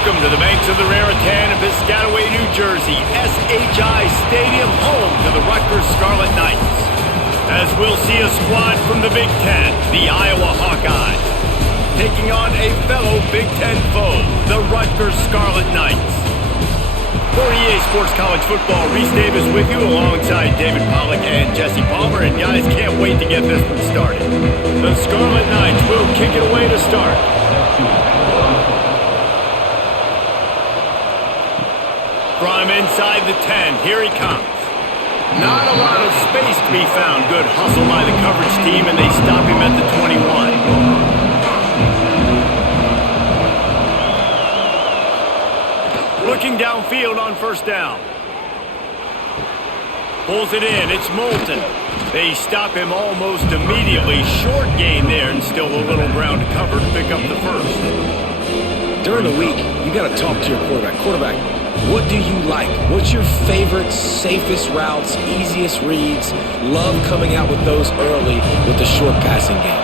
Welcome to the banks of the Raritan in Piscataway, New Jersey. SHI Stadium, home to the Rutgers Scarlet Knights. As we'll see a squad from the Big Ten, the Iowa Hawkeyes, taking on a fellow Big Ten foe, the Rutgers Scarlet Knights. For EA Sports College Football, Reese Davis with you alongside David Pollack and Jesse Palmer. And guys, can't wait to get this one started. The Scarlet Knights will kick it away to start. From inside the 10, here he comes. Not a lot of space to be found. Good hustle by the coverage team, and they stop him at the 21. Looking downfield on first down. Pulls it in. It's Moulton. They stop him almost immediately. Short gain there, and still a little ground to cover to pick up the first. During the week, you got to talk to your quarterback. Quarterback, what do you like? What's your favorite, safest routes, easiest reads? Love coming out with those early with the short passing game.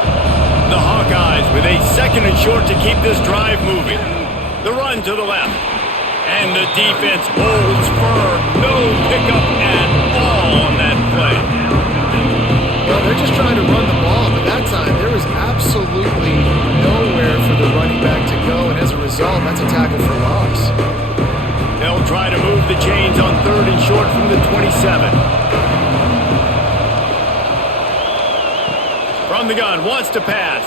The Hawkeyes with a second and short to keep this drive moving. The run to the left. And the defense holds firm. No pickup at all on that play. Well, they're just trying to run the ball, but that time there was absolutely nowhere for the running back to go, and as a result, that's a tackle for loss. They'll try to move the chains on third and short from the 27. From the gun, wants to pass.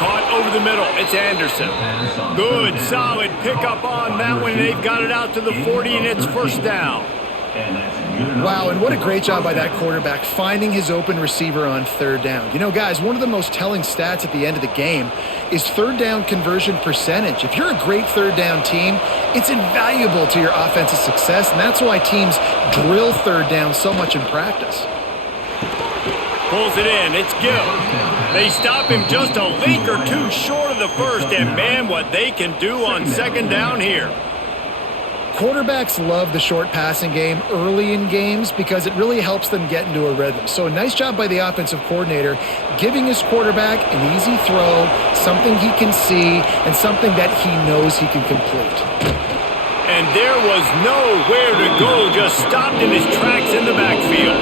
Caught over the middle. It's Anderson. Good, solid pickup on that one. They've got it out to the 40, and it's first down. Wow, and what a great job by that quarterback finding his open receiver on third down. You know, guys, one of the most telling stats at the end of the game is third down conversion percentage. If you're a great third down team, it's invaluable to your offensive success, and that's why teams drill third down so much in practice. Pulls it in. It's Gill. They stop him just a link or two short of the first, and man, what they can do on second down here. Quarterbacks love the short passing game early in games because it really helps them get into a rhythm. So a nice job by the offensive coordinator giving his quarterback an easy throw, something he can see, and something that he knows he can complete. And there was nowhere to go, just stopped in his tracks in the backfield.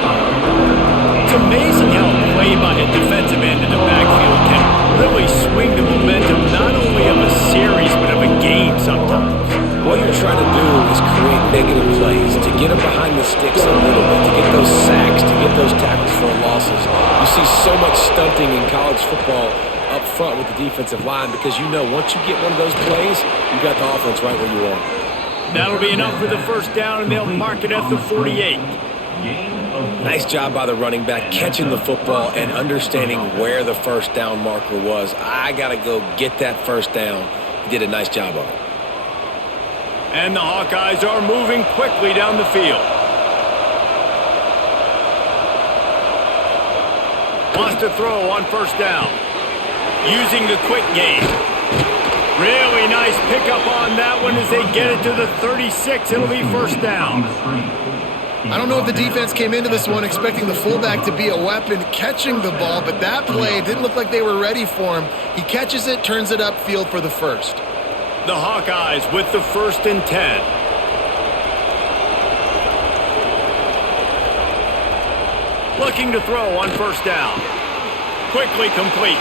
It's amazing how a play by a defensive end in the backfield can really swing the momentum not only of a series but of a game sometimes. What you're trying to do is create negative plays, to get them behind the sticks a little bit, to get those sacks, to get those tackles for losses. You see so much stunting in college football up front with the defensive line because you know once you get one of those plays, you got the offense right where you want. That'll be enough for the first down, and they'll mark it at the 48. Nice job by the running back catching the football and understanding where the first down marker was. I got to go get that first down. He did a nice job of it. And the Hawkeyes are moving quickly down the field. Wants to throw on first down. Using the quick game. Really nice pickup on that one as they get it to the 36. It'll be first down. I don't know if the defense came into this one expecting the fullback to be a weapon catching the ball, but that play didn't look like they were ready for him. He catches it, turns it upfield for the first. The Hawkeyes with the first and 10. Looking to throw on first down. Quickly complete.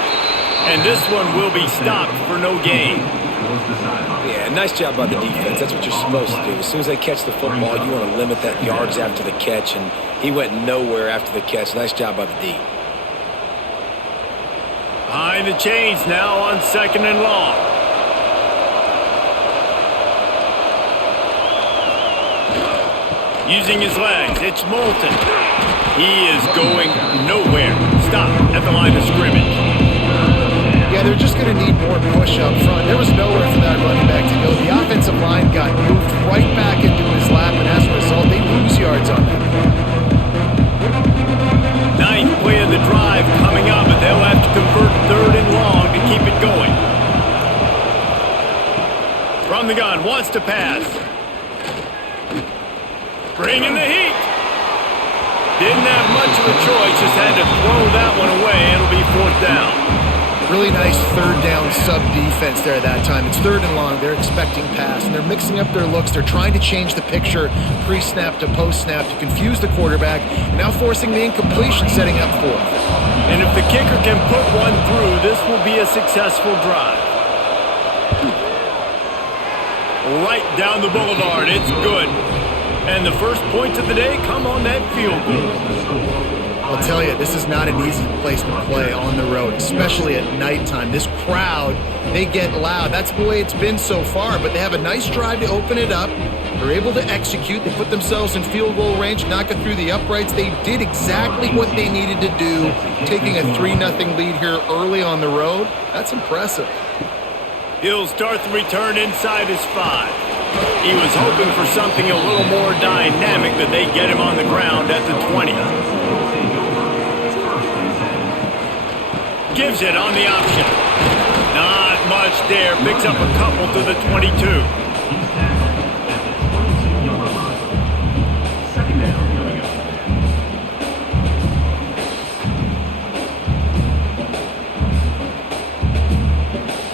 And this one will be stopped for no gain. Yeah, nice job by the defense. That's what you're supposed to do. As soon as they catch the football, you want to limit that yards after the catch, and he went nowhere after the catch. Nice job by the D. Behind the chains now on second and long. Using his legs, it's Moulton. He is going nowhere. Stop at the line of scrimmage. Yeah, they're just going to need more push up front. There was nowhere for that running back to go. The offensive line got moved right back into his lap, and as a result, they lose yards on that. Ninth play of the drive coming up, but they'll have to convert third and long to keep it going. From the gun, wants to pass. Bringing the heat. Didn't have much of a choice, just had to throw that one away. It'll be fourth down. Really nice third down sub defense there at that time. It's third and long. They're expecting pass, and they're mixing up their looks. They're trying to change the picture pre-snap to post-snap to confuse the quarterback, and now forcing the incompletion, setting up fourth. And if the kicker can put one through, this will be a successful drive. Right down the boulevard. It's good. And the first points of the day come on that field goal. I'll tell you, this is not an easy place to play on the road, especially at nighttime. This crowd, they get loud. That's the way it's been so far, but they have a nice drive to open it up. They're able to execute. They put themselves in field goal range, knock it through the uprights. They did exactly what they needed to do, taking a 3-0 lead here early on the road. That's impressive. He'll start the return inside his 5. He was hoping for something a little more dynamic, but they get him on the ground at the 20. Gives it on the option. Not much there. Picks up a couple to the 22.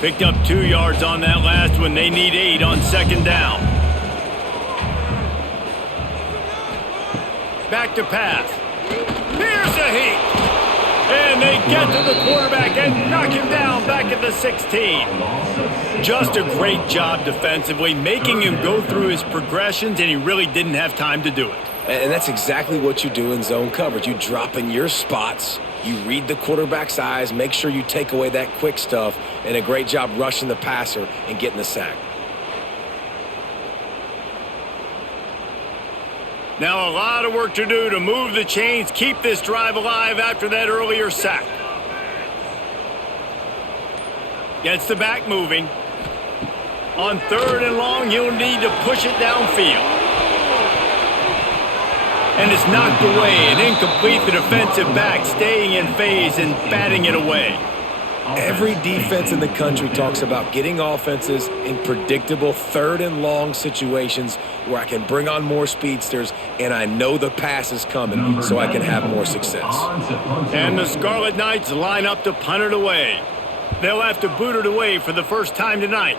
Picked up 2 yards on that last one. They need 8 on second down. Back to pass. Here's a heat. And they get to the quarterback and knock him down back at the 16. Just a great job defensively, making him go through his progressions, and he really didn't have time to do it. And that's exactly what you do in zone coverage. You drop in your spots, you read the quarterback's eyes, make sure you take away that quick stuff, and a great job rushing the passer and getting the sack. Now a lot of work to do to move the chains, keep this drive alive after that earlier sack. Gets the back moving. On third and long, he'll need to push it downfield. And it's knocked away and incomplete. The defensive back staying in phase and batting it away. Every defense in the country talks about getting offenses in predictable third and long situations where I can bring on more speedsters and I know the pass is coming so I can have more success. And the Scarlet Knights line up to punt it away. They'll have to boot it away for the first time tonight.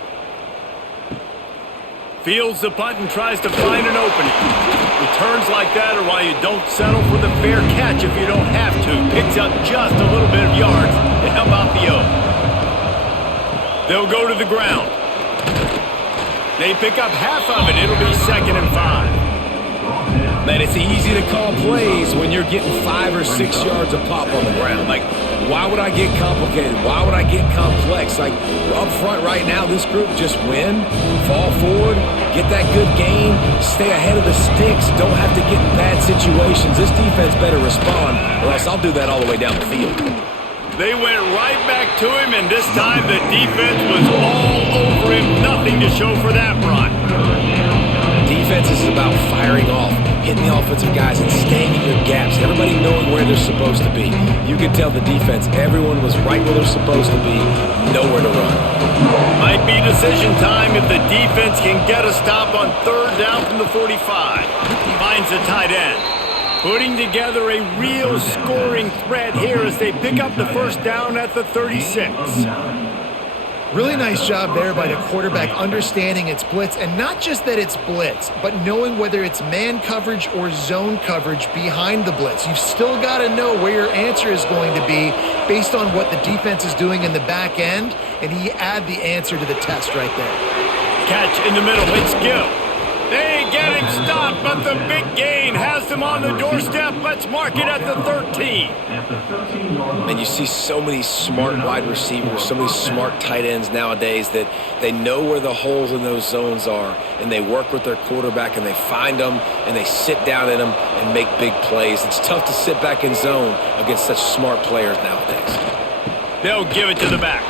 Fields the punt and tries to find an opening. Returns like that are why you don't settle for the fair catch if you don't have to. Picks up just a little bit of yards to help out the O. They'll go to the ground. They pick up half of it. It'll be 2nd and 5. Man, it's easy to call plays when you're getting 5 or 6 yards a pop on the ground. Like, why would I get complicated? Why would I get complex? Like, up front right now, this group just win, fall forward, get that good gain, stay ahead of the sticks, don't have to get in bad situations. This defense better respond, or else I'll do that all the way down the field. They went right back to him, and this time the defense was all over him. Nothing to show for that run. Defense is about firing off, hitting the offensive guys and staying in your gaps, everybody knowing where they're supposed to be. You can tell the defense, everyone was right where they're supposed to be, nowhere to run. Might be decision time if the defense can get a stop on third down from the 45. Finds the tight end. Putting together a real scoring threat here as they pick up the first down at the 36. Really nice job there by the quarterback understanding it's blitz, and not just that it's blitz, but knowing whether it's man coverage or zone coverage behind the blitz. You've still got to know where your answer is going to be based on what the defense is doing in the back end, and he add the answer to the test right there. Catch in the middle, it's Gill. They get him stopped, but the big gain has them on the doorstep. Let's mark it at the 13. And you see so many smart wide receivers, so many smart tight ends nowadays that they know where the holes in those zones are, and they work with their quarterback, and they find them, and they sit down in them and make big plays. It's tough to sit back in zone against such smart players nowadays. They'll give it to the back.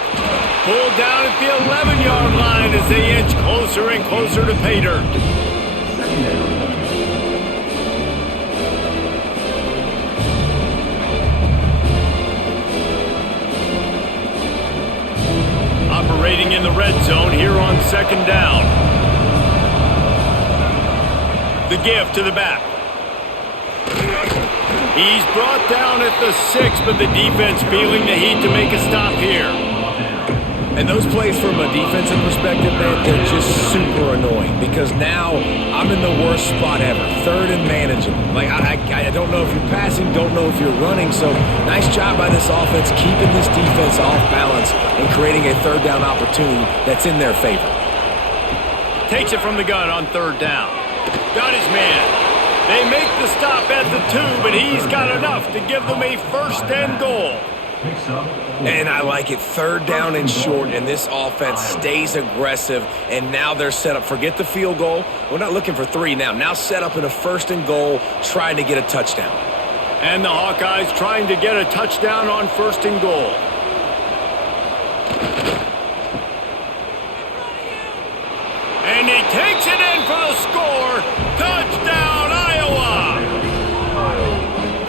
Pulled down at the 11-yard line as they inch closer and closer to pay dirt. Operating in the red zone here on second down. The give to the back. He's brought down at the 6, but the defense feeling the heat to make a stop here. And those plays from a defensive perspective, man, they're just super annoying because now I'm in the worst spot ever, third and manageable. Like, I don't know if you're passing, don't know if you're running, so nice job by this offense keeping this defense off balance and creating a third down opportunity that's in their favor. Takes it from the gun on third down. Got his man. They make the stop at the 2, but he's got enough to give them a first and goal. And I like it, third down and short, and this offense stays aggressive, and now they're set up. Forget the field goal. We're not looking for 3 now. Now set up in a first and goal, trying to get a touchdown. And the Hawkeyes trying to get a touchdown on first and goal. And he takes it in for the score. Touchdown, Iowa!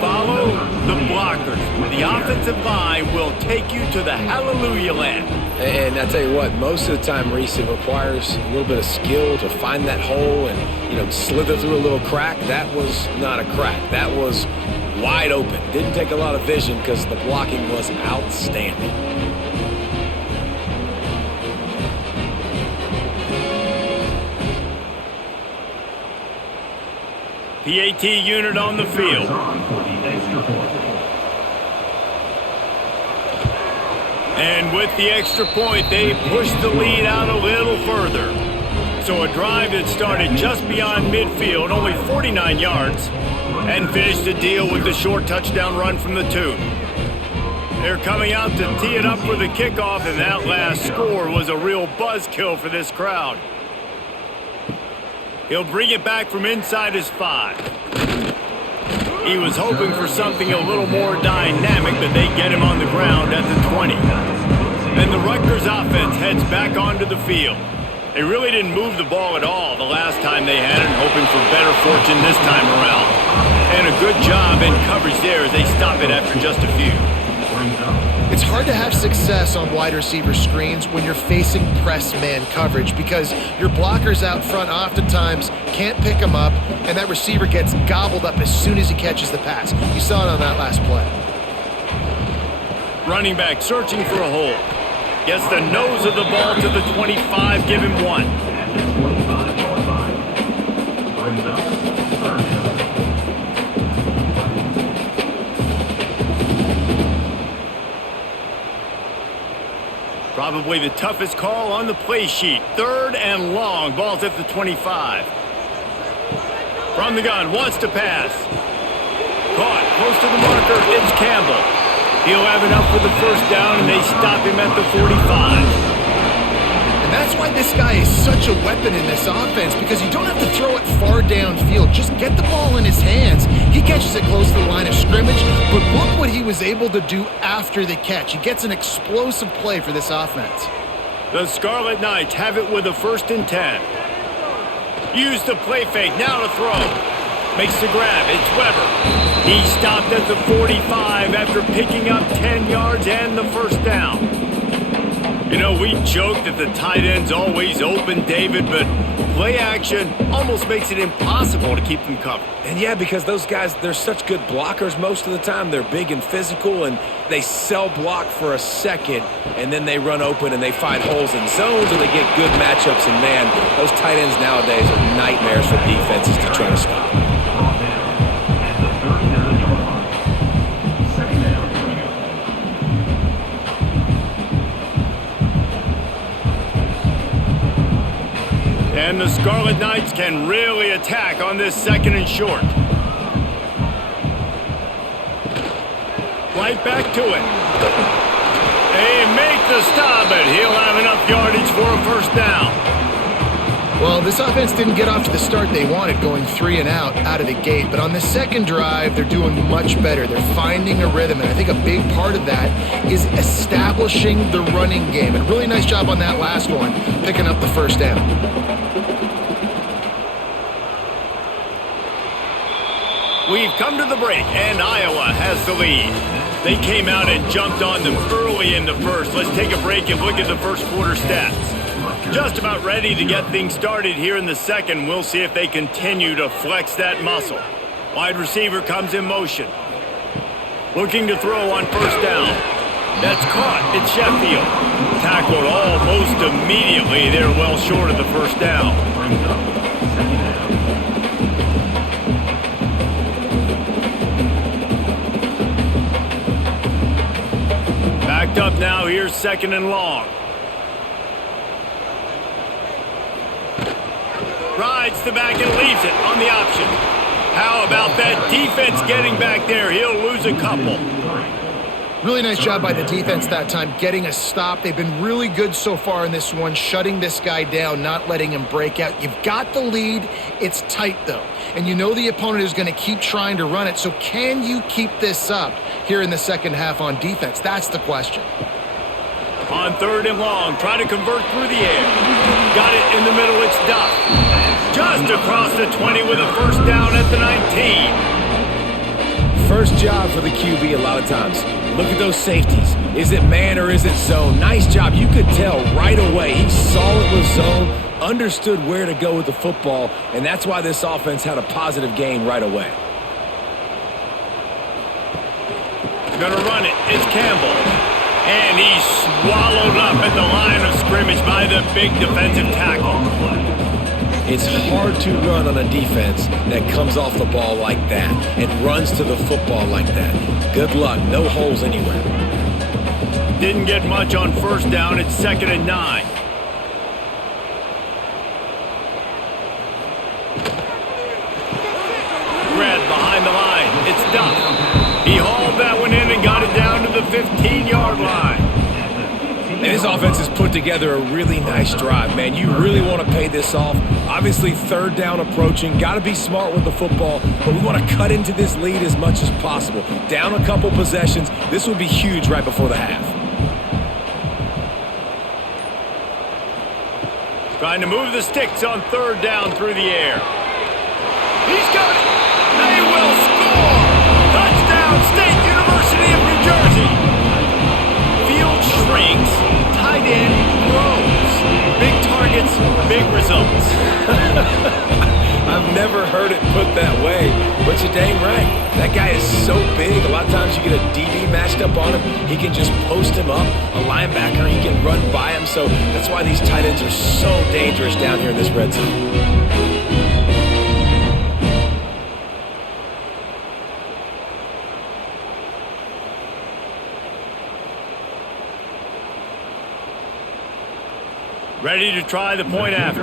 Follow the blockers. The offensive line will take you to the hallelujah land. And I tell you what, most of the time, Reese, it requires a little bit of skill to find that hole and, slither through a little crack. That was not a crack. That was wide open. Didn't take a lot of vision because the blocking was outstanding. PAT unit on the field. And with the extra point, they push the lead out a little further. So a drive that started just beyond midfield, only 49 yards, and finished the deal with the short touchdown run from the 2. They're coming out to tee it up for the kickoff, and that last score was a real buzzkill for this crowd. He'll bring it back from inside his 5. He was hoping for something a little more dynamic, but they get him on the ground at the 20. And the Rutgers offense heads back onto the field. They really didn't move the ball at all the last time they had it, hoping for better fortune this time around. And a good job in coverage there as they stop it after just a few. It's hard to have success on wide receiver screens when you're facing press man coverage because your blockers out front oftentimes can't pick them up, and that receiver gets gobbled up as soon as he catches the pass. You saw it on that last play. Running back searching for a hole. Gets the nose of the ball to the 25, give him 1. Probably the toughest call on the play sheet. Third and long. Ball's at the 25. From the gun, wants to pass. Caught close to the marker. It's Campbell. He'll have enough for the first down, and they stop him at the 45. And that's why this guy is such a weapon in this offense, because you don't have to throw it far downfield. Just get the ball in his hands. He catches it close to the line of scrimmage, but look what he was able to do after the catch. He gets an explosive play for this offense. The Scarlet Knights have it with a 1st and 10. Use the play fake, now to throw. Makes the grab, it's Weber. He stopped at the 45 after picking up 10 yards and the first down. We joke that the tight end's always open, David, but play action almost makes it impossible to keep them covered. And yeah, because those guys, they're such good blockers most of the time. They're big and physical, and they cell block for a second, and then they run open and they find holes in zones, and they get good matchups. And man, those tight ends nowadays are nightmares for defenses to try to stop. And the Scarlet Knights can really attack on this 2nd and short. Right back to it. They make the stop, but he'll have enough yardage for a first down. Well, this offense didn't get off to the start they wanted, going 3 and out of the gate. But on the second drive, they're doing much better. They're finding a rhythm, and I think a big part of that is establishing the running game. And really nice job on that last one, picking up the first down. We've come to the break, and Iowa has the lead. They came out and jumped on them early in the first. Let's take a break and look at the first quarter stats. Just about ready to get things started here in the second. We'll see if they continue to flex that muscle. Wide receiver comes in motion. Looking to throw on first down. That's caught. It's Sheffield. Tackled almost immediately. They're well short of the first down. Backed up now. Here's 2nd and long. Rides the back and leaves it on the option. How about that defense getting back there? He'll lose a couple. Really nice job by the defense that time, getting a stop. They've been really good so far in this one, shutting this guy down, not letting him break out. You've got the lead. It's tight, though. And you know the opponent is going to keep trying to run it. So can you keep this up here in the second half on defense? That's the question. On 3rd and long, trying to convert through the air. Got it in the middle. It's Duff. Just across the 20 with a first down at the 19. First job for the QB a lot of times. Look at those safeties. Is it man or is it zone? Nice job. You could tell right away. He saw it was zone, understood where to go with the football, and that's why this offense had a positive gain right away. Gonna run it. It's Campbell. And he's swallowed up at the line of scrimmage by the big defensive tackle. It's hard to run on a defense that comes off the ball like that and runs to the football like that. Good luck. No holes anywhere. Didn't get much on first down. It's 2nd and 9. Red behind the line. It's Duff. He hauled that one in and got it down to the 15-yard line. And this offense has put together a really nice drive, man. You really want to pay this off. Obviously, 3rd down approaching. Got to be smart with the football, but we want to cut into this lead as much as possible. Down a couple possessions. This would be huge right before the half. Trying to move the sticks on 3rd down through the air. He's got it. They will score. Touchdown, State University of New Jersey. Field shrinks, tight end grows. Big targets, big results. I've never heard it put that way, but you're dang right. That guy is so big. A lot of times you get a DB matched up on him. He can just post him up. A linebacker, he can run by him. So that's why these tight ends are so dangerous down here in this red zone. Ready to try the point after.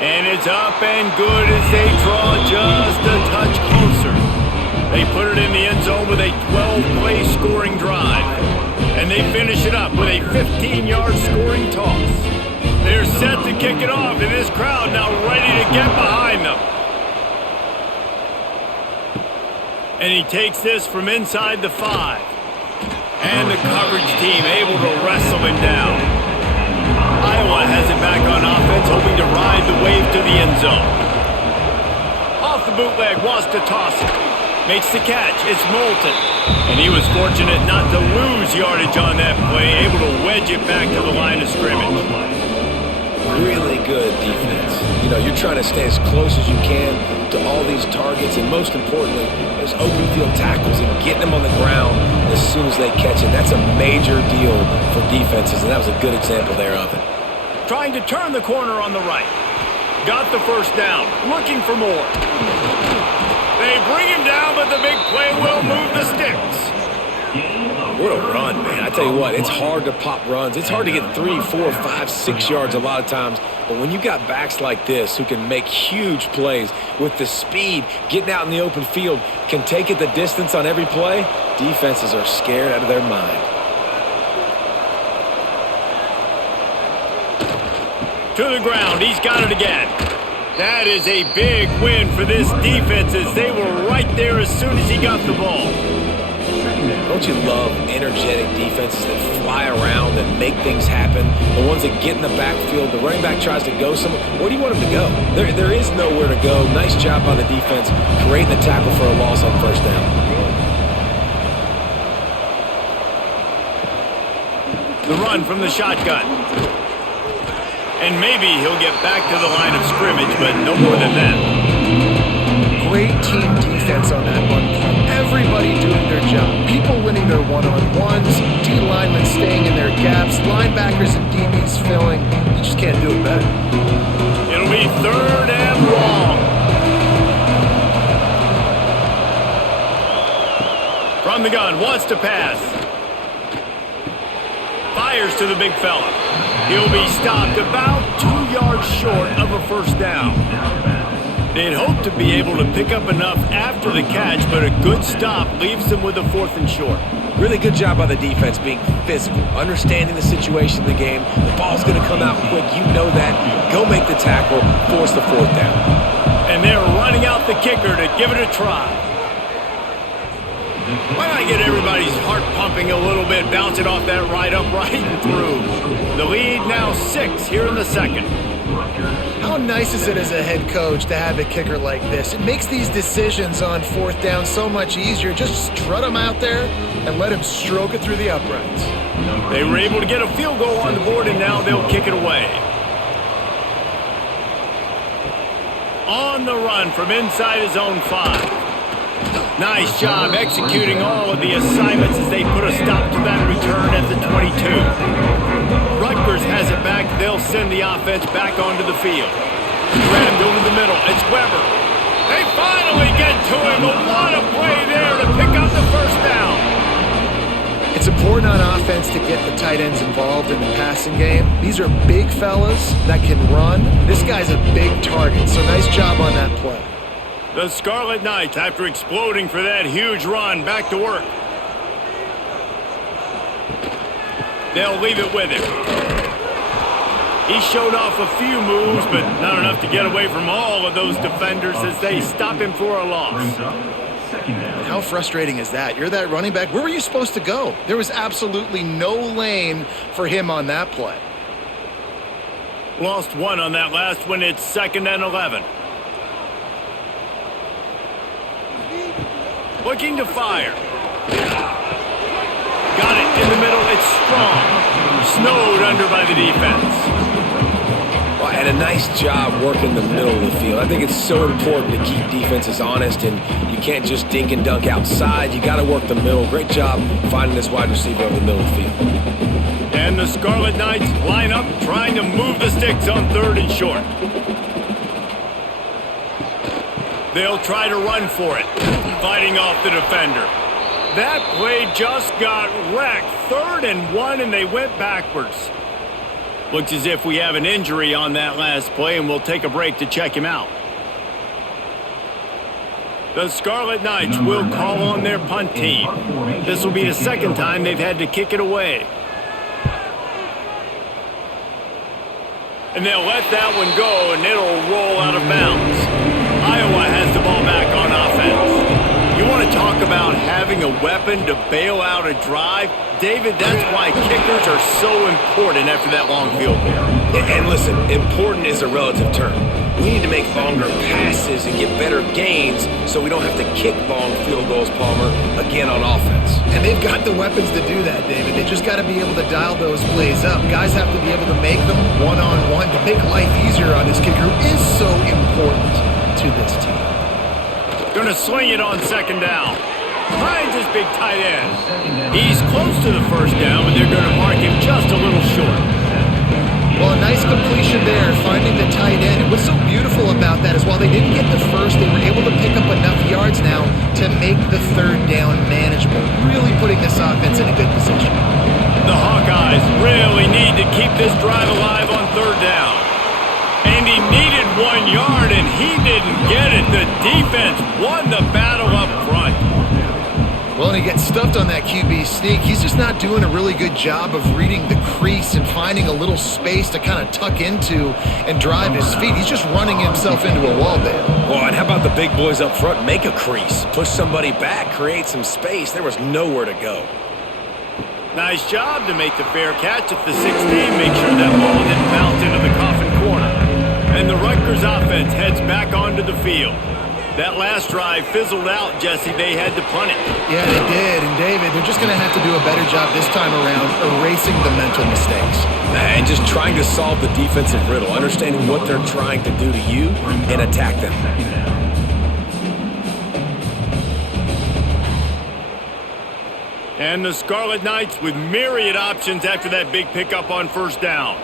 And it's up and good as they draw just a touch closer. They put it in the end zone with a 12-play scoring drive. And they finish it up with a 15-yard scoring toss. They're set to kick it off, and this crowd now ready to get behind them. And he takes this from inside the 5. And the coverage team able to wrestle him down. Iowa has it back on offense, hoping to ride the wave to the end zone. Off the bootleg, wants to toss it. Makes the catch, it's Moulton. And he was fortunate not to lose yardage on that play, able to wedge it back to the line of scrimmage. Really good defense. You know, you're trying to stay as close as you can to all these targets, and most importantly, those open field tackles and getting them on the ground as soon as they catch it. That's a major deal for defenses, and that was a good example there of it. Trying to turn the corner on the right. Got the first down, looking for more. They bring him down, but the big play will move the sticks. What a run, man. I tell you what, it's hard to pop runs. It's hard to get 3, 4, 5, 6 yards a lot of times. But when you got backs like this who can make huge plays with the speed, getting out in the open field, can take it the distance on every play, defenses are scared out of their mind. To the ground, he's got it again. That is a big win for this defense as they were right there as soon as he got the ball. Don't you love energetic defenses that fly around and make things happen? The ones that get in the backfield, the running back tries to go somewhere. Where do you want him to go? There is nowhere to go. Nice job by the defense, creating the tackle for a loss on first down. The run from the shotgun. And maybe he'll get back to the line of scrimmage, but no more than that. Great team defense. defense on that one play. Everybody doing their job. People winning their one-on-ones, D linemen staying in their gaps, linebackers and DBs filling. You just can't do it better. It'll be 3rd and long. From the gun, wants to pass. Fires to the big fella. He'll be stopped about 2 yards short of a first down. They'd hope to be able to pick up enough after the catch, but a good stop leaves them with a 4th and short. Really good job by the defense being physical, understanding the situation of the game. The ball's going to come out quick. You know that. Go make the tackle, force the 4th down. And they're running out the kicker to give it a try. Why not get everybody's heart pumping a little bit, bouncing off that right upright and through. The lead now 6 here in the second. How nice is it as a head coach to have a kicker like this? It makes these decisions on 4th down so much easier. Just strut him out there and let him stroke it through the uprights. They were able to get a field goal on the board, and now they'll kick it away. On the run from inside his own 5. Nice job executing all of the assignments as they put a stop to that return at the 22. Rutgers has it back. They'll send the offense back onto the field. Grabbed over the middle. It's Weber. They finally get to him. But what a play there to pick up the first down. It's important on offense to get the tight ends involved in the passing game. These are big fellas that can run. This guy's a big target, so nice job on that play. The Scarlet Knights, after exploding for that huge run, back to work. They'll leave it with him. He showed off a few moves, but not enough to get away from all of those defenders as they stop him for a loss. How frustrating is that? You're that running back. Where were you supposed to go? There was absolutely no lane for him on that play. Lost 1 on that last one. It's 2nd and 11. Looking to fire. Got it in the middle. It's strong. Snowed under by the defense. Well, and a nice job working the middle of the field. I think it's so important to keep defenses honest, and you can't just dink and dunk outside. You got to work the middle. Great job finding this wide receiver over the middle of the field. And the Scarlet Knights line up, trying to move the sticks on 3rd and short. They'll try to run for it, fighting off the defender. That play just got wrecked. 3rd and 1, and they went backwards. Looks as if we have an injury on that last play, and we'll take a break to check him out. The Scarlet Knights will call on their punt team. This will be the 2nd time they've had to kick it away. And they'll let that one go, and it'll roll out of bounds. Iowa has the ball back on offense. You want to talk about having a weapon to bail out a drive? David, that's why kickers are so important after that long field goal. And listen, important is a relative term. We need to make longer passes and get better gains so we don't have to kick long field goals, Palmer, again on offense. And they've got the weapons to do that, David. They just got to be able to dial those plays up. Guys have to be able to make them one-on-one to make life easier on this kicker, who is so important to this team. Going to sling it on 2nd down. Finds his big tight end. He's close to the first down, but they're going to mark him just a little short. Well, a nice completion there, finding the tight end. And what's so beautiful about that is while they didn't get the first, they were able to pick up enough yards now to make the 3rd down manageable, really putting this offense in a good position. The Hawkeyes really need to keep this drive alive on 3rd down. And he needed 1 yard, and he didn't get it. The defense won the battle up front. Well, and he gets stuffed on that QB sneak. He's just not doing a really good job of reading the crease and finding a little space to kind of tuck into and drive his feet. He's just running himself into a wall there. Well, and how about the big boys up front? Make a crease, push somebody back, create some space. There was nowhere to go. Nice job to make the fair catch at the 16. Make sure that ball didn't bounce into the coffin corner. And the Rutgers offense heads back onto the field. That last drive fizzled out, Jesse. They had to punt it. Yeah, they did. And, David, they're just going to have to do a better job this time around erasing the mental mistakes. And just trying to solve the defensive riddle, understanding what they're trying to do to you and attack them. And the Scarlet Knights with myriad options after that big pickup on first down.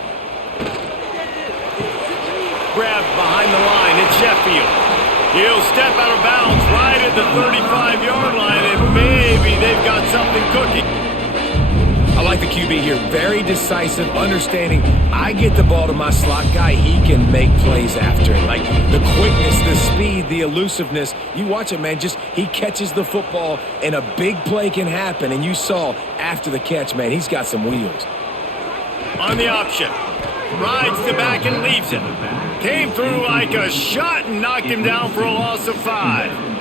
Grab behind the line, it's Sheffield. He'll step out of bounds right at the 35-yard line, and maybe they've got something cooking. I like the QB here. Very decisive, understanding I get the ball to my slot guy, he can make plays after it. Like the quickness, the speed, the elusiveness. You watch it, man. Just he catches the football, and a big play can happen. And you saw after the catch, man, he's got some wheels. On the option. Rides the back and leaves it. Came through like a shot and knocked him down for a loss of 5.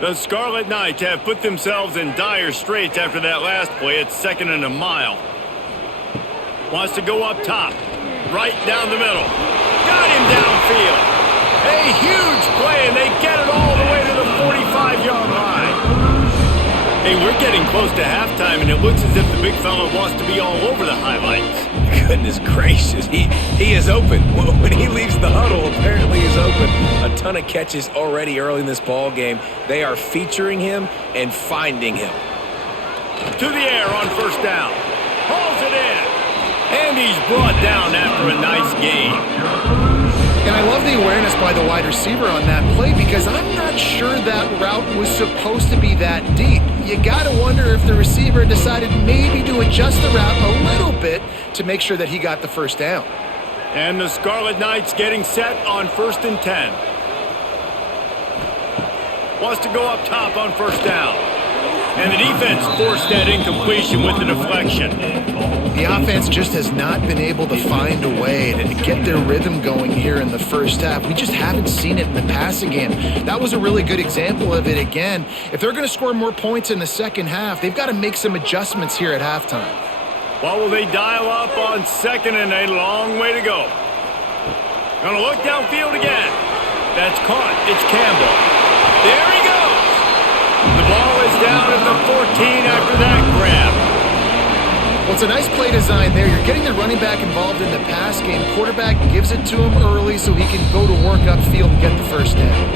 The Scarlet Knights have put themselves in dire straits after that last play. It's 2nd and a mile. Wants to go up top. Right down the middle. Got him downfield. A huge play, and they get it all the way to the 45-yard line. Hey, we're getting close to halftime, and it looks as if the big fella wants to be all over the highlights. Goodness gracious, he is open. When he leaves the huddle, apparently he's open. A ton of catches already early in this ball game. They are featuring him and finding him. To the air on first down. Hauls it in. And he's brought down after a nice gain. And I love the awareness by the wide receiver on that play because I'm not sure that route was supposed to be that deep. You got to wonder if the receiver decided maybe to adjust the route a little bit to make sure that he got the first down. And the Scarlet Knights getting set on 1st and 10. Wants to go up top on first down. And the defense forced that incompletion with the deflection. The offense just has not been able to find a way to get their rhythm going here in the first half. We just haven't seen it in the passing game. That was a really good example of it again. If they're going to score more points in the second half, they've got to make some adjustments here at halftime. Well, will they dial up on 2nd and a long way to go? Gonna look downfield again. That's caught. It's Campbell. There he goes. The ball is down at the 14 after that grab. Well, it's a nice play design there. You're getting the running back involved in the pass game. Quarterback gives it to him early so he can go to work upfield and get the first down.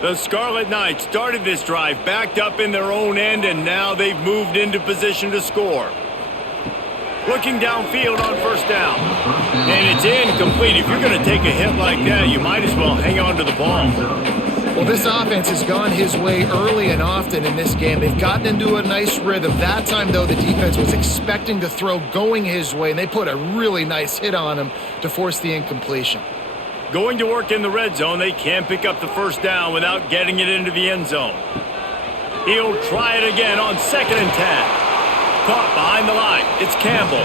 The Scarlet Knights started this drive backed up in their own end, and now they've moved into position to score. Looking downfield on first down. And it's incomplete. If you're going to take a hit like that, you might as well hang on to the ball. Well, this offense has gone his way early and often in this game. They've gotten into a nice rhythm. That time, though, the defense was expecting to throw going his way, and they put a really nice hit on him to force the incompletion. Going to work in the red zone, they can't pick up the first down without getting it into the end zone. He'll try it again on 2nd and 10. Caught behind the line. It's Campbell.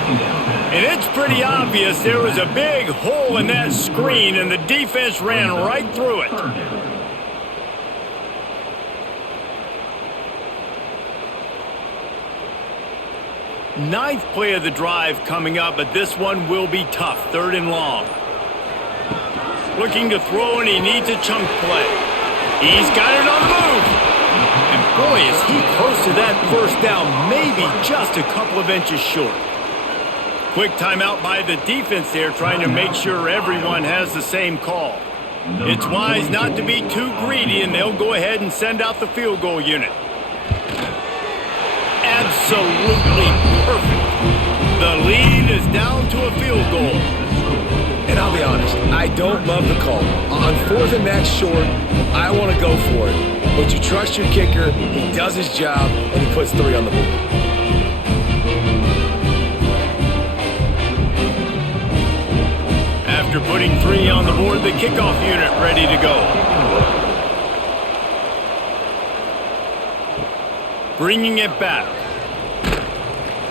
And it's pretty obvious there was a big hole in that screen, and the defense ran right through it. Ninth play of the drive coming up, but this one will be tough. 3rd and long. Looking to throw, and he needs a chunk play. He's got it on the move. And boy, is he close to that first down, maybe just a couple of inches short. Quick timeout by the defense there, trying to make sure everyone has the same call. It's wise not to be too greedy, and they'll go ahead and send out the field goal unit. Absolutely perfect. The lead is down to a field goal. And I'll be honest, I don't love the call. On 4th and that's short, I want to go for it. But you trust your kicker, he does his job, and he puts 3 on the board. After putting 3 on the board, the kickoff unit ready to go. Bringing it back.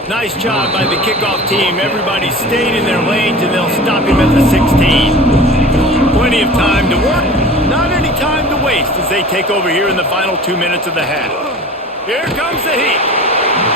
Nice job by the kickoff team. Everybody stayed in their lanes, and they'll stop him at the 16. Plenty of time to work. Not any time to waste as they take over here in the final 2 minutes of the half. Here comes the heat.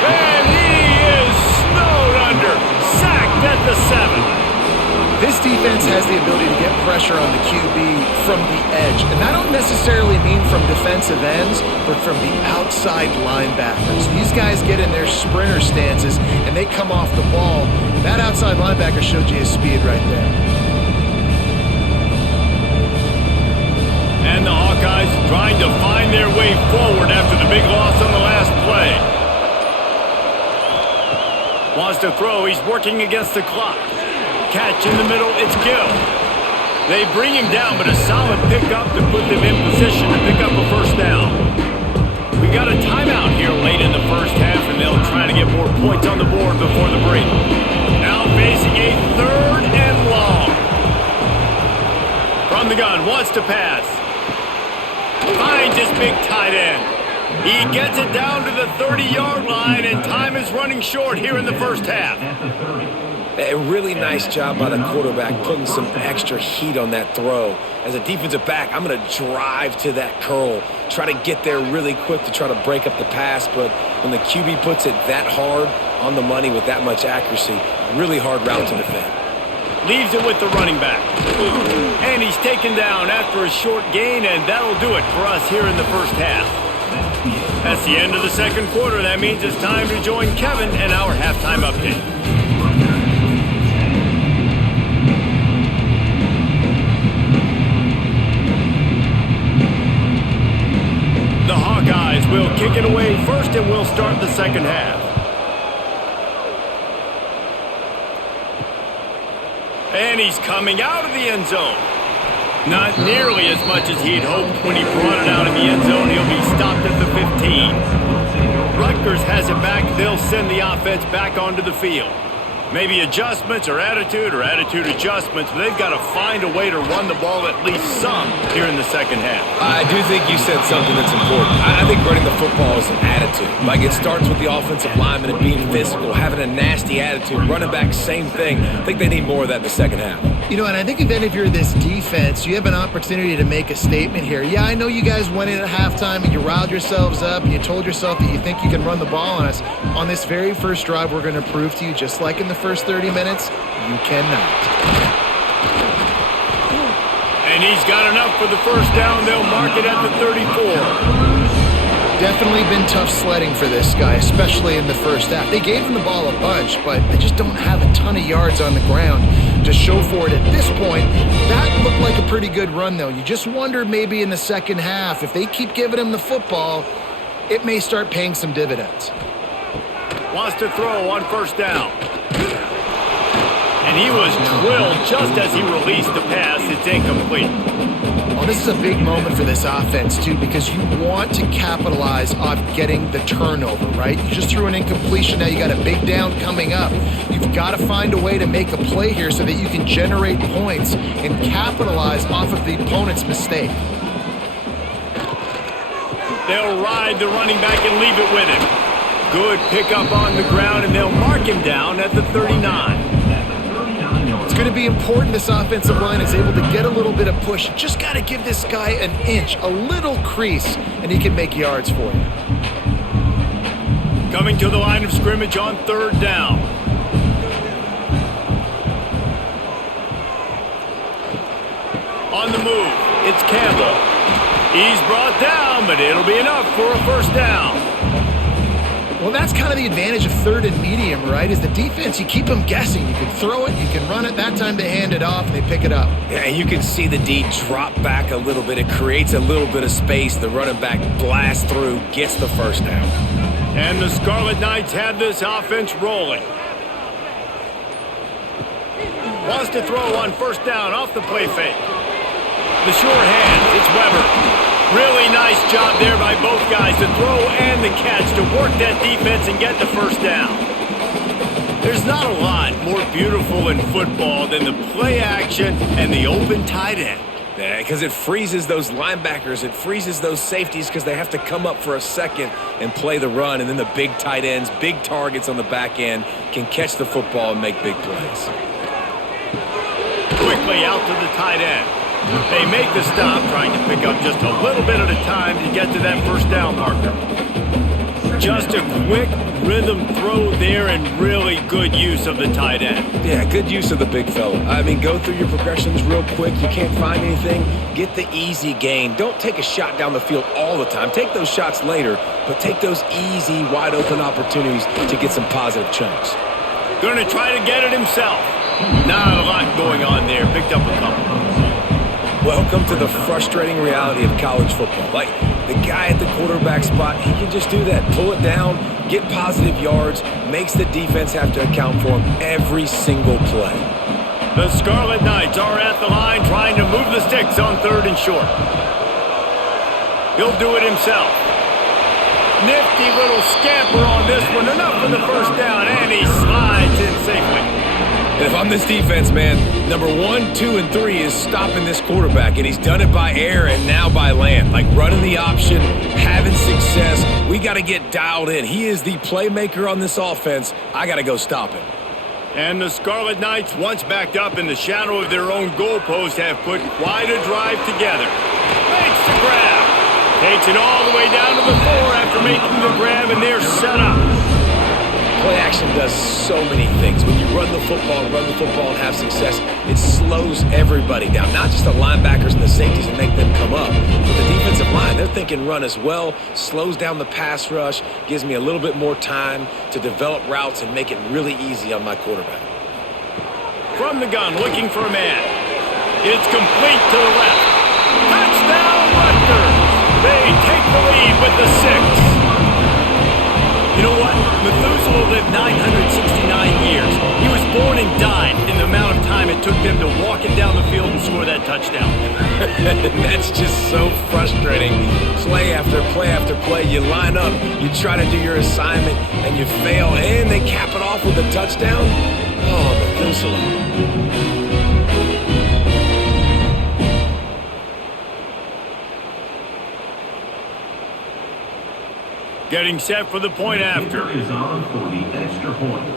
And he is snowed under. Sacked at the 7. This defense has the ability to get pressure on the QB from the edge. And I don't necessarily mean from defensive ends, but from the outside linebackers. These guys get in their sprinter stances, and they come off the ball. That outside linebacker showed you his speed right there. And the Hawkeyes trying to find their way forward after the big loss on the last play. Wants to throw. He's working against the clock. Catch in the middle. It's Gill. They bring him down, but a solid pickup to put them in position to pick up a first down. We got a timeout here late in the first half, and they'll try to get more points on the board before the break. Now facing a 3rd and long. From the gun, wants to pass. Finds his big tight end. He gets it down to the 30-yard line, and time is running short here in the first half. A really nice job by the quarterback putting some extra heat on that throw. As a defensive back, I'm going to drive to that curl, try to get there really quick to try to break up the pass, but when the QB puts it that hard on the money with that much accuracy, really hard route to defend. Leaves it with the running back. And he's taken down after a short gain, and that'll do it for us here in the first half. That's the end of the second quarter. That means it's time to join Kevin and our halftime update. The Hawkeyes will kick it away first, and we'll start the second half. And he's coming out of the end zone. Not nearly as much as he'd hoped when he brought it out of the end zone. He'll be stopped at the 15. Rutgers has it back. They'll send the offense back onto the field. Maybe adjustments or attitude adjustments, but they've got to find a way to run the ball at least some here in the second half. I do think you said something that's important. I think running the football is an attitude. Like, it starts with the offensive lineman and being physical, having a nasty attitude. Running back, same thing. I think they need more of that in the second half. You know, and I think then if you're this defense, you have an opportunity to make a statement here. Yeah, I know you guys went in at halftime and you riled yourselves up and you told yourself that you think you can run the ball on us. On this very first drive, we're going to prove to you, just like in the first 30 minutes, you cannot. And he's got enough for the first down. They'll mark it at the 34. Definitely been tough sledding for this guy, especially in the first half. They gave him the ball a bunch, but they just don't have a ton of yards on the ground to show for it at this point. That looked like a pretty good run, though. You just wondered maybe in the second half, if they keep giving him the football, it may start paying some dividends. Wants to throw on first down. And he was drilled just as he released the pass. It's incomplete. Well, this is a big moment for this offense, too, because you want to capitalize on getting the turnover, right? You just threw an incompletion. Now you got a big down coming up. You've got to find a way to make a play here so that you can generate points and capitalize off of the opponent's mistake. They'll ride the running back and leave it with him. Good pickup on the ground, and they'll mark him down at the 39. It's going to be important this offensive line is able to get a little bit of push. You just got to give this guy an inch, a little crease, and he can make yards for you. Coming to the line of scrimmage on third down. On the move, it's Campbell. He's brought down, but it'll be enough for a first down. Well, that's kind of the advantage of third and medium, right? Is the defense, you keep them guessing. You can throw it, you can run it. That time they hand it off and they pick it up. Yeah, and you can see the D drop back a little bit. It creates a little bit of space. The running back blasts through, gets the first down. And the Scarlet Knights have this offense rolling. Wants to throw on first down off the play fake. The sure hand, it's Weber. Really nice job there by both guys to throw and the catch to work that defense and get the first down. There's not a lot more beautiful in football than the play action and the open tight end. Yeah, because it freezes those linebackers. It freezes those safeties because they have to come up for a second and play the run. And then the big tight ends, big targets on the back end can catch the football and make big plays. Quickly out to the tight end. They make the stop, trying to pick up just a little bit at a time to get to that first down marker. Just a quick rhythm throw there and really good use of the tight end. Yeah, good use of the big fella. I mean, go through your progressions real quick. You can't find anything, get the easy gain. Don't take a shot down the field all the time. Take those shots later, but take those easy, wide-open opportunities to get some positive chunks. Gonna try to get it himself. Not a lot going on there. Picked up a couple. Welcome to the frustrating reality of college football. Like, the guy at the quarterback spot, he can just do that. Pull it down, get positive yards, makes the defense have to account for him every single play. The Scarlet Knights are at the line trying to move the sticks on 3rd and short. He'll do it himself. Nifty little scamper on this one. Enough for the first down, and he slides in safely. And if I'm this defense, man, number 1, 2, and 3 is stopping this quarterback, and he's done it by air and now by land. Like running the option, having success. We got to get dialed in. He is the playmaker on this offense. I got to go stop him. And the Scarlet Knights, once backed up in the shadow of their own goalpost, have put quite a drive together. Makes the grab. Takes it all the way down to the 4 after making the grab, and they're set up. Play action does so many things. When you run the football and have success, it slows everybody down. Not just the linebackers and the safeties and make them come up, but the defensive line, they're thinking run as well, slows down the pass rush, gives me a little bit more time to develop routes and make it really easy on my quarterback. From the gun, looking for a man. It's complete to the left. Touchdown, Rutgers! They take the lead with the 6. You know what? Methuselah lived 969 years. He was born and died in the amount of time it took them to walk it down the field and score that touchdown. That's just so frustrating. Play after play after play. You line up, you try to do your assignment, and you fail, and they cap it off with a touchdown? Oh, Methuselah. Getting set for the point after. Is on for the extra point.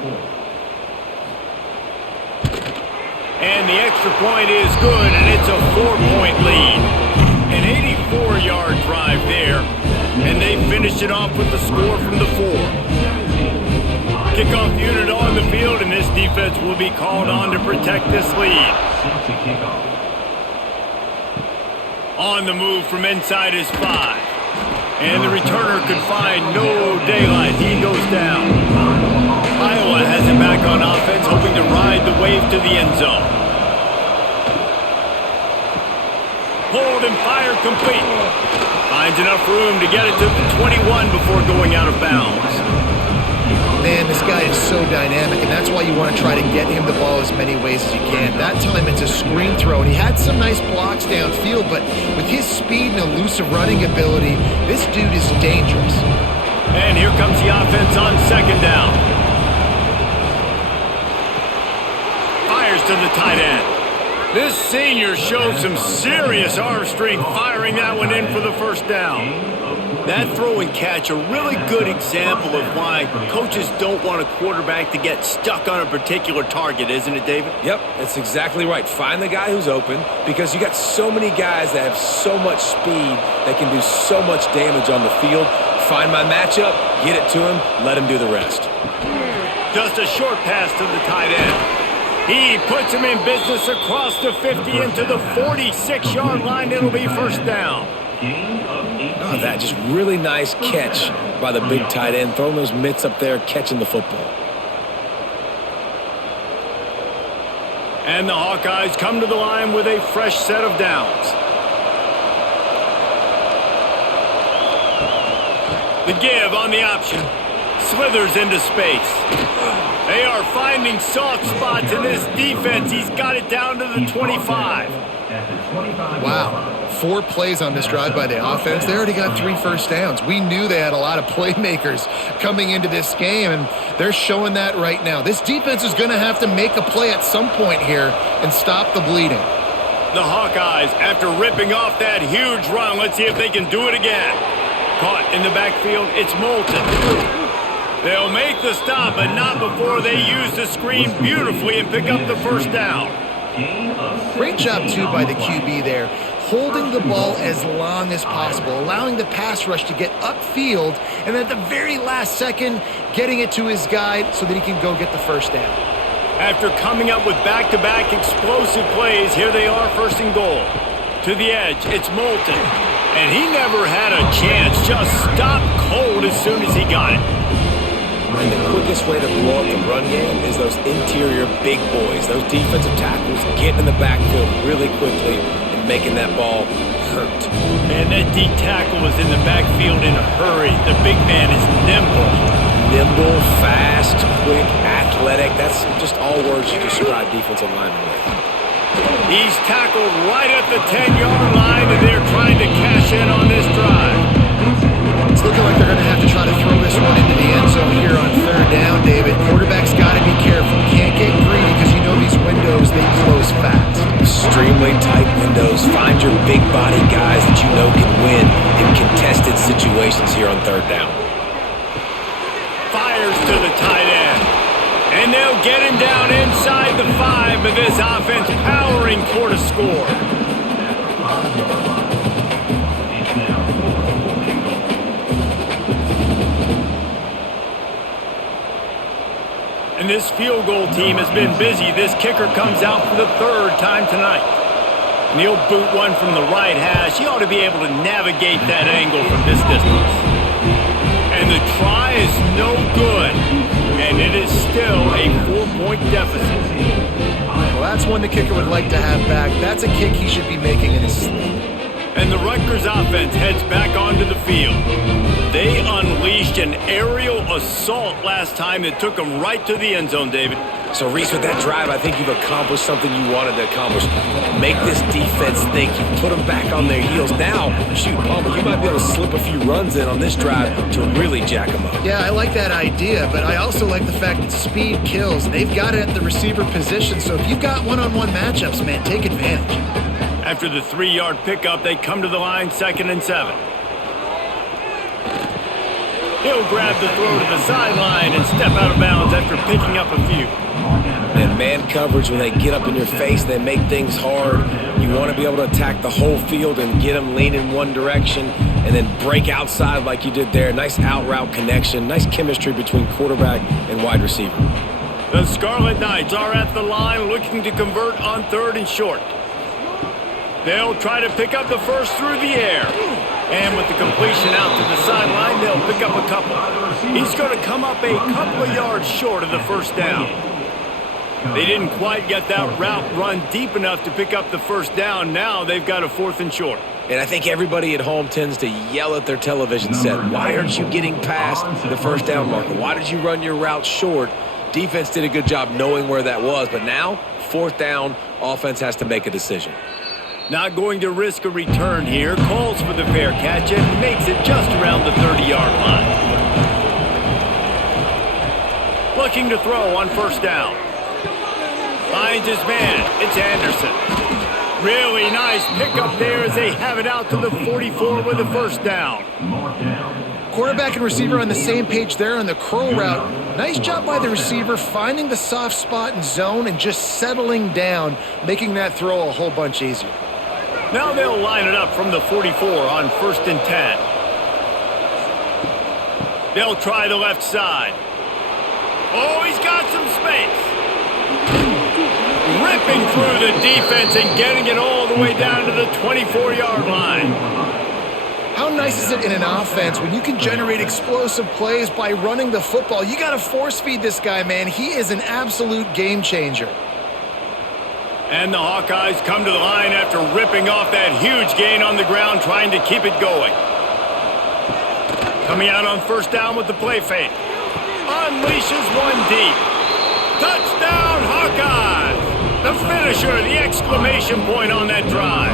And the extra point is good, and it's a 4-point lead. An 84-yard drive there, and they finished it off with the score from the 4. Kickoff unit on the field, and this defense will be called on to protect this lead. On the move from inside his 5. And the returner could find no daylight. He goes down. Iowa has it back on offense, hoping to ride the wave to the end zone. Hold and fire complete. Finds enough room to get it to the 21 before going out of bounds. Man, this guy is so dynamic, and that's why you want to try to get him the ball as many ways as you can. That time it's a screen throw, and he had some nice blocks downfield, but with his speed and elusive running ability, this dude is dangerous. And here comes the offense on 2nd down. Fires to the tight end. This senior showed some serious arm strength firing that one in for the first down. That throw and catch, a really good example of why coaches don't want a quarterback to get stuck on a particular target, isn't it, David? Yep, that's exactly right. Find the guy who's open, because you got so many guys that have so much speed that can do so much damage on the field. Find my matchup, get it to him, let him do the rest. Just a short pass to the tight end. He puts him in business across the 50 into the 46-yard line. It'll be first down. Oh, that just really nice catch by the big tight end, throwing those mitts up there, catching the football. And the Hawkeyes come to the line with a fresh set of downs. The give on the option. Slithers into space. They are finding soft spots in this defense. He's got it down to the 25. Wow. 4 plays on this drive by the offense. They already got 3 first downs. We knew they had a lot of playmakers coming into this game, and they're showing that right now. This defense is going to have to make a play at some point here and stop the bleeding. The Hawkeyes, after ripping off that huge run, let's see if they can do it again. Caught in the backfield, it's Moulton. They'll make the stop, but not before they use the screen beautifully and pick up the first down. Great job, too, by the QB there, holding the ball as long as possible, allowing the pass rush to get upfield, and at the very last second, getting it to his guy so that he can go get the first down. After coming up with back-to-back explosive plays, here they are, first and goal. To the edge, it's Moulton. And he never had a chance, just stopped cold as soon as he got it. And the quickest way to blow up the run game is those interior big boys, those defensive tackles getting in the backfield really quickly and making that ball hurt. Man, that D tackle was in the backfield in a hurry. The big man is nimble. Nimble, fast, quick, athletic. That's just all words you describe defensive linemen with. He's tackled right at the 10-yard line, and they're trying to cash in on this drive. It's looking like they're going to have to try to throw this one into the end zone here on third down, David. Quarterback's got to be careful. Can't get greedy because you know these windows, they close fast. Extremely tight windows. Find your big body guys that you know can win in contested situations here on third down. Fires to the tight end. And they'll get him down inside the 5, but this offense powering for to score. And this field goal team has been busy. This kicker comes out for the third time tonight. And he'll boot one from the right hash. He ought to be able to navigate that angle from this distance. And the try is no good. And it is still a 4-point deficit. Well, that's one the kicker would like to have back. That's a kick he should be making in his sleep. And the Rutgers offense heads back onto the field. They unleashed an aerial assault last time that took them right to the end zone, David. So, Reese, with that drive, I think you've accomplished something you wanted to accomplish. Make this defense think. You put them back on their heels. Now, shoot, Palmer, you might be able to slip a few runs in on this drive to really jack them up. Yeah, I like that idea, but I also like the fact that speed kills. They've got it at the receiver position, so if you've got one-on-one matchups, man, take advantage. After the 3-yard pickup, they come to the line, 2nd and 7. He'll grab the throw to the sideline and step out of bounds after picking up a few. And man coverage, when they get up in your face, they make things hard. You want to be able to attack the whole field and get them leaning one direction and then break outside like you did there. Nice out-route connection, nice chemistry between quarterback and wide receiver. The Scarlet Knights are at the line looking to convert on 3rd and short. They'll try to pick up the first through the air. And with the completion out to the sideline, they'll pick up a couple. He's going to come up a couple of yards short of the first down. They didn't quite get that route run deep enough to pick up the first down. Now they've got a 4th and short. And I think everybody at home tends to yell at their television set, why aren't you getting past the first down marker? Why did you run your route short? Defense did a good job knowing where that was, but now, 4th down, offense has to make a decision. Not going to risk a return here. Calls for the fair catch and makes it just around the 30-yard line. Looking to throw on first down. Finds his man. It's Anderson. Really nice pickup there as they have it out to the 44 with the first down. Quarterback and receiver on the same page there on the curl route. Nice job by the receiver finding the soft spot and zone and just settling down, making that throw a whole bunch easier. Now they'll line it up from the 44 on 1st and 10. They'll try the left side. Oh, he's got some space. Ripping through the defense and getting it all the way down to the 24-yard line. How nice is it in an offense when you can generate explosive plays by running the football? You got to force feed this guy, man. He is an absolute game changer. And the Hawkeyes come to the line after ripping off that huge gain on the ground, trying to keep it going. Coming out on first down with the play fake. Unleashes one deep. Touchdown, Hawkeyes! The finisher, the exclamation point on that drive.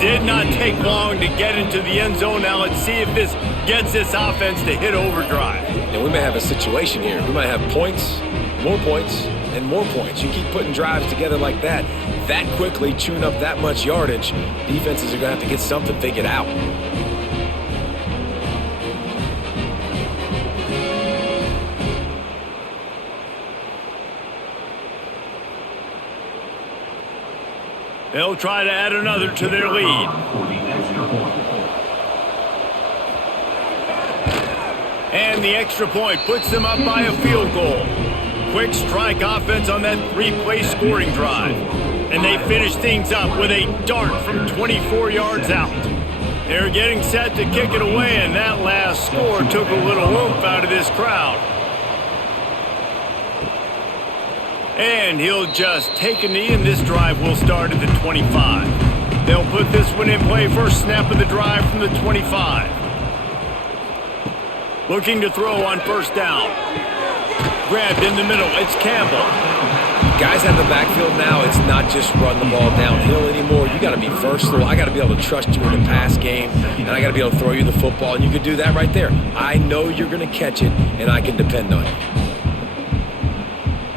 Did not take long to get into the end zone. Now let's see if this gets this offense to hit overdrive. And we may have a situation here. We might have points, and more points. You keep putting drives together like that quickly, chewing up that much yardage, defenses are going to have to get something figured out. They'll try to add another to their lead. For the extra point. And the extra point puts them up by a field goal. Quick strike offense on that three-play scoring drive. And they finish things up with a dart from 24 yards out. They're getting set to kick it away, and that last score took a little oomph out of this crowd. And he'll just take a knee, and this drive will start at the 25. They'll put this one in play. First snap of the drive from the 25. Looking to throw on first down. Grabbed in the middle. It's Campbell. Guys out of the backfield now, it's not just run the ball downhill anymore. You got to be versatile. I got to be able to trust you in the pass game, and I got to be able to throw you the football, and you can do that right there. I know you're going to catch it, and I can depend on you.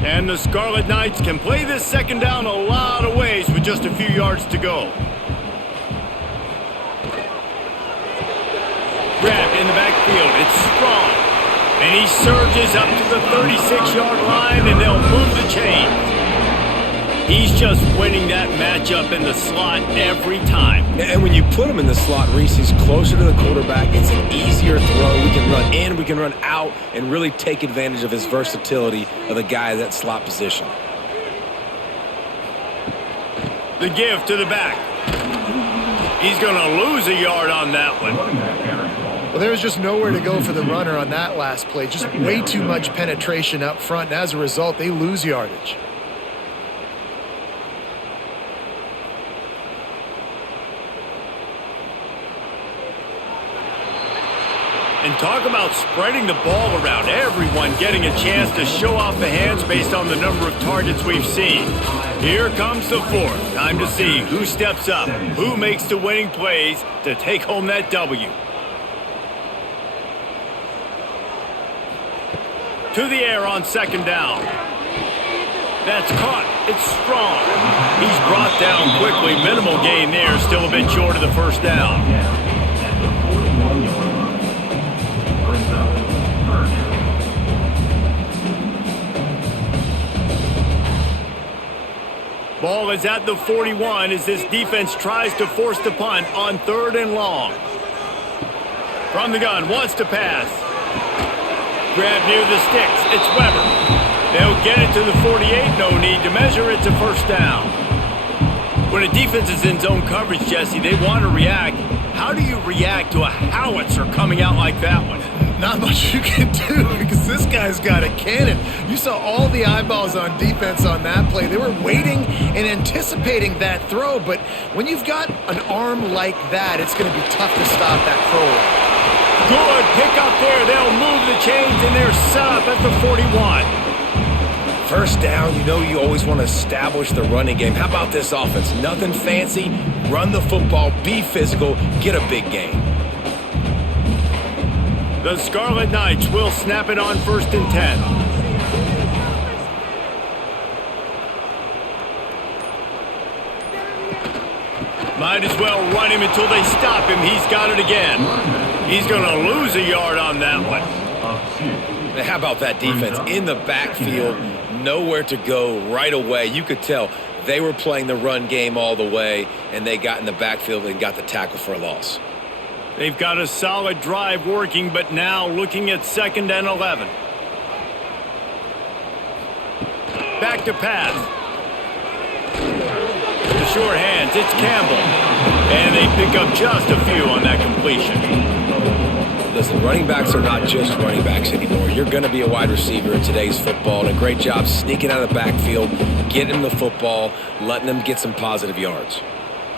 And the Scarlet Knights can play this second down a lot of ways with just a few yards to go. Grabbed in the backfield. It's Strong. And he surges up to the 36-yard line, and they'll move the chains. He's just winning that matchup in the slot every time. And when you put him in the slot, Reese, he's closer to the quarterback. It's an easier throw. We can run in, we can run out, and really take advantage of his versatility of the guy in that slot position. The give to the back. He's going to lose a yard on that one. Well, there was just nowhere to go for the runner on that last play. Just way too much penetration up front, and as a result, they lose yardage. And talk about spreading the ball around. Everyone getting a chance to show off the hands based on the number of targets we've seen. Here comes the fourth. Time to see who steps up, who makes the winning plays to take home that W. To the air on second down. That's caught. It's Strong. He's brought down quickly. Minimal gain there. Still a bit short of the first down. Ball is at the 41 as this defense tries to force the punt on third and long. From the gun, wants to pass. Grab near the sticks. It's Weber. They'll get it to the 48. No need to measure. It's a first down. When a defense is in zone coverage, Jesse, they want to react. How do you react to a howitzer coming out like that one? Not much you can do because this guy's got a cannon. You saw all the eyeballs on defense on that play. They were waiting and anticipating that throw, but when you've got an arm like that, it's going to be tough to stop that throw. Good pick up there. They'll move the chains, and they're set up at the 41. First down, you know you always want to establish the running game. How about this offense? Nothing fancy. Run the football, be physical, get a big gain. The Scarlet Knights will snap it on first and 10. Might as well run him until they stop him. He's got it again. He's going to lose a yard on that one. How about that defense? In the backfield, nowhere to go right away. You could tell they were playing the run game all the way, and they got in the backfield and got the tackle for a loss. They've got a solid drive working, but now looking at second and 11. Back to pass. The short hands, it's Campbell. And they pick up just a few on that completion. Listen, running backs are not just running backs anymore. You're going to be a wide receiver in today's football, and a great job sneaking out of the backfield, getting the football, letting them get some positive yards.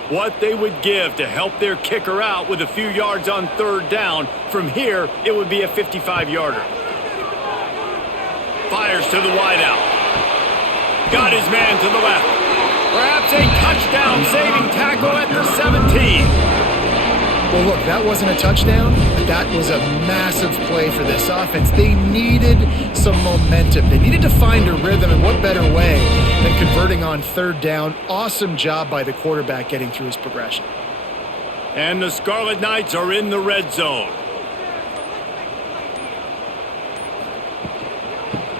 What they would give to help their kicker out with a few yards on third down. From here, it would be a 55-yarder. Fires to the wideout. Got his man to the left. Perhaps a touchdown-saving tackle at the 17. Well, look, that wasn't a touchdown, but that was a massive play for this offense. They needed some momentum. They needed to find a rhythm, and what better way than converting on third down. Awesome job by the quarterback getting through his progression. And the Scarlet Knights are in the red zone.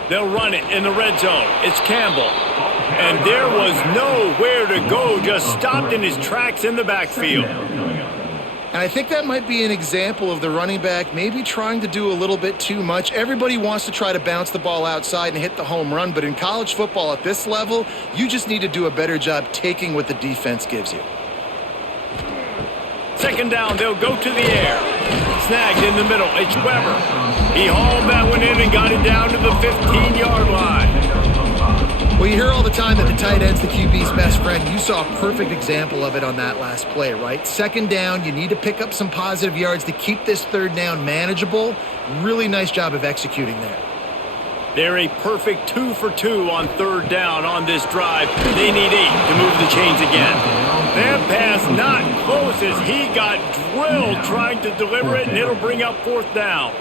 They'll run it in the red zone. It's Campbell. And there was nowhere to go, just stopped in his tracks in the backfield. And I think that might be an example of the running back maybe trying to do a little bit too much. Everybody wants to try to bounce the ball outside and hit the home run, but in college football at this level, you just need to do a better job taking what the defense gives you. Second down, they'll go to the air. Snagged in the middle, it's Weber. He hauled that one in and got it down to the 15-yard line. Well, you hear all the time that the tight end's the QB's best friend. You saw a perfect example of it on that last play, right? Second down, you need to pick up some positive yards to keep this third down manageable. Really nice job of executing there. They're a perfect 2 for 2 on third down on this drive. They need 8 to move the chains again. That pass not close as he got drilled trying to deliver it, and it'll bring up fourth down.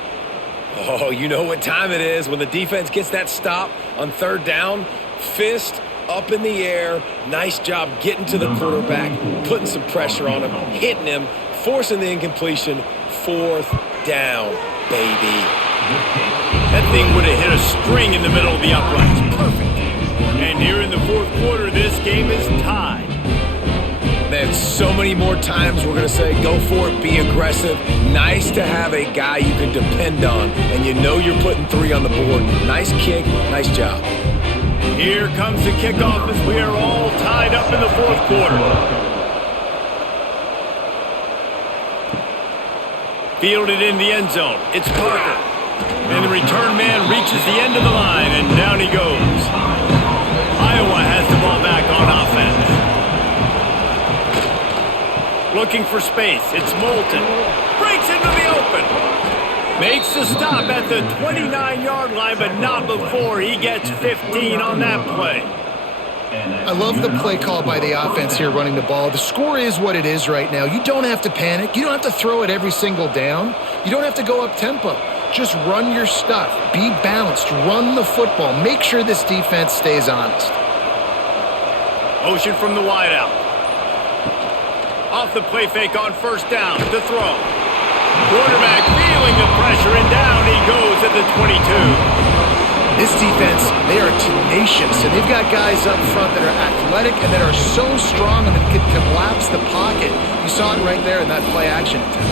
Oh, you know what time it is when the defense gets that stop on third down. Fist up in the air. Nice job getting to the quarterback, putting some pressure on him, hitting him, forcing the incompletion. Fourth down, baby. That thing would have hit a string in the middle of the uprights. Perfect. And here in the fourth quarter, this game is tied. Man, so many more times we're going to say, go for it, be aggressive. Nice to have a guy you can depend on, and you know you're putting 3 on the board. Nice kick, nice job. Here comes the kickoff as we are all tied up in the fourth quarter. Fielded in the end zone. It's Parker. And the return man reaches the end of the line, and down he goes. Iowa has the ball back on offense. Looking for space. It's Moulton. Breaks into the open. Makes the stop at the 29-yard line, but not before he gets 15 on that play. I love the play call by the offense here running the ball. The score is what it is right now. You don't have to panic. You don't have to throw it every single down. You don't have to go up tempo. Just run your stuff. Be balanced. Run the football. Make sure this defense stays honest. Motion from the wideout. Off the play fake on first down to throw. Quarterback feeling the pressure, and down he goes at the 22. This defense, they are tenacious, and they've got guys up front that are athletic and that are so strong and that can collapse the pocket. You saw it right there in that play action attempt.